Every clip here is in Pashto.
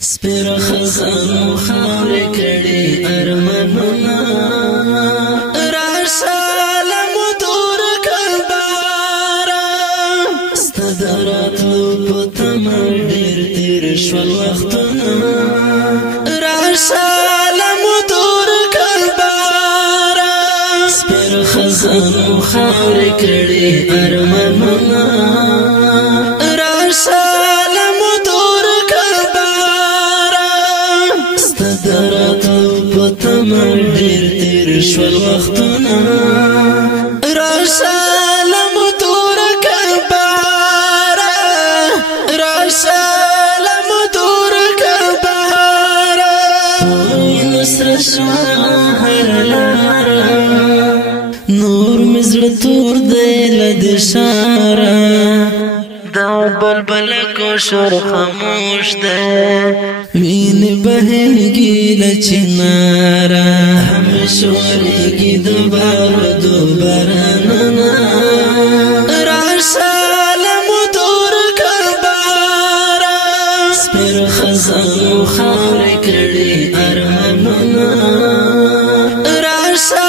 سپیر خزانو خاورې کړي ارمانونه راشه لمو تور کلباره ستا د راتلو په تمه ډېر تېر شول وختونه راشه لمو تور کلباره سپیر خزانو خاورې کړي ارمانونه راشه ډېر تېر شول وختونه راشه لمو تور کلباره راشه لمو تور کلباره وینو سره شوه هره لاره نور مې زړه تور دی له دې ښاره دا بلبل کو شور خاموش ده وینې بهېږي له چناره همیشه ورېږي د بارودو بارانونه راشه لمو تور کلباره سپیر خزانو خاورې کړي ارمانونه راشه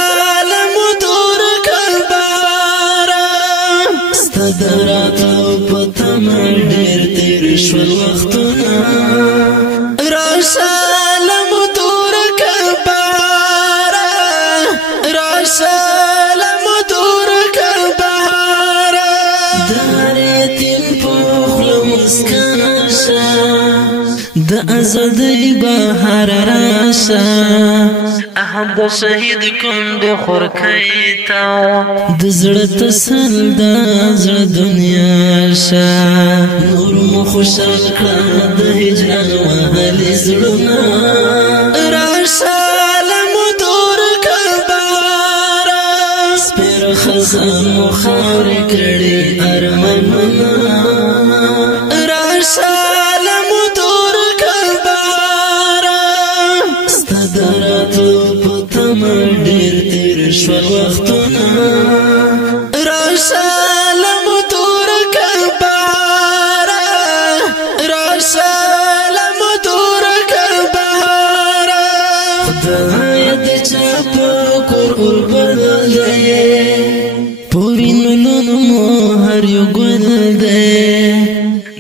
لمو تور کلباره ستا د راتلو په تمه ډېر تېر شول وختونه راشه لمو تور کلباره راشه لمو تور کلباره د هر یتیم په خوله مسکا شه د ازادۍ بهار راشه د شهید کونډې خورکۍ ته د زړه تسل د زړه دنیا شه نور مو خوشحال کړه د هجران وهلي زړونه راشه لمو تور کلباره سپیر خزانو خاورې کړي ارمانونه راشه لمو تور کلباره ستا د راتلو په تمه ډېر تېر شول وختونه راشه لمو تور کلباره راشه لمو تور کلباره خدای دې چا په کور اور بدل دی په وینو لونو هر یو ګل دی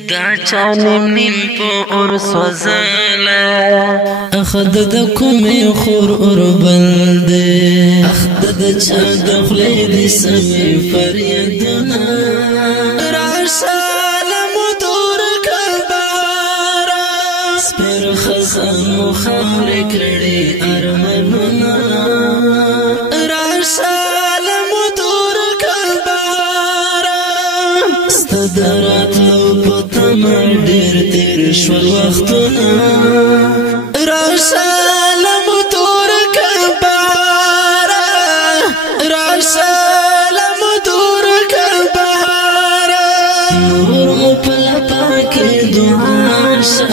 دا چا نیم نیم په اور سوځله اخد د کومې خور اور بل دی اخد د چا د خولې دې سمې فریادونه راشه لمو تور کلباره سپیر خزانو خاورې کړي ارمانونه راشه لمو تور کلباره ستا د راتلو په تمه ډېر تېر شول وختونه راشه لمو تور کلباره راشه لمو تور کلباره نور مو په لپه کې دعا شه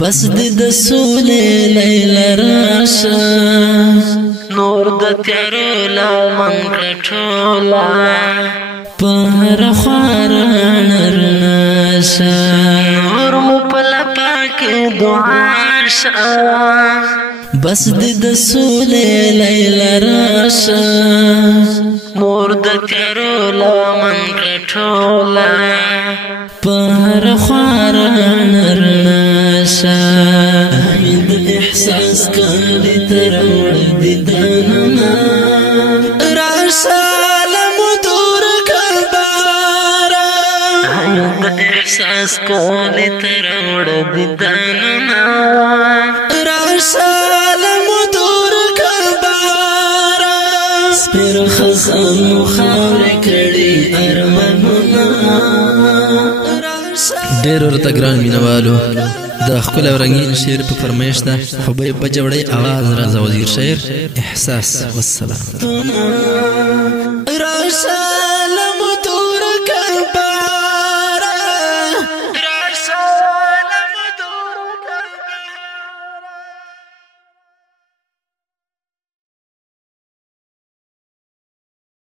بس دې د سولې لیله راشه نور د تیارو لمن کړه ټوله په هره خوا رڼا رڼا شه نور مو په لپه کې دعا شه بس دې د سولې لیله راشه نور د تیارو لمن کړه ټوله په هره خوا رڼا رڼا شه د احساس کالي ته راوړه دیدنونه راشه لمو تور کلباره د احساس کالي ته راوړه دیدنونه راشه لمو تور کلباره سپیر خزانو خاورې کړي ارمانونه ډېر ورته ګران مینوالو د ښکلي او رنګین شعر په فرمایش ده حبیب بجوړی اواز راځه وزیر شعر احساس والسلام